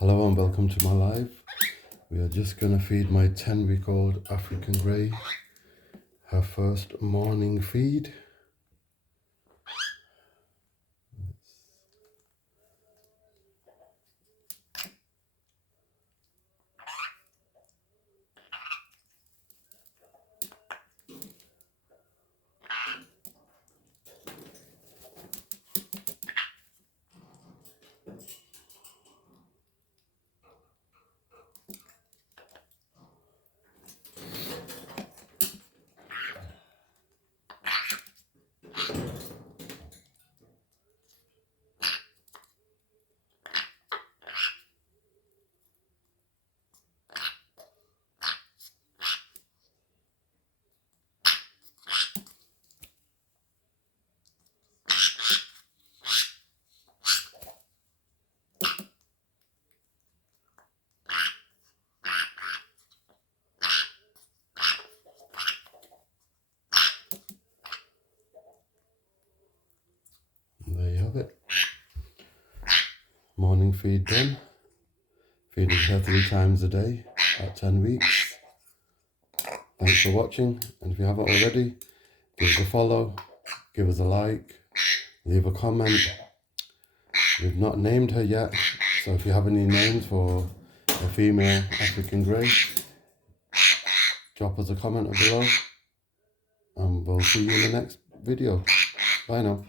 Hello and welcome to my live. We are just going to feed my 10-week-old African grey her first morning feed. There you have it. Morning feed done. Feeding her 3 times a day at 10 weeks. Thanks for watching, and if you haven't already, give us a follow, give us a like, leave a comment. We've not named her yet, so if you have any names for a female African grey, drop us a comment below, and we'll see you in the next video. Bye now.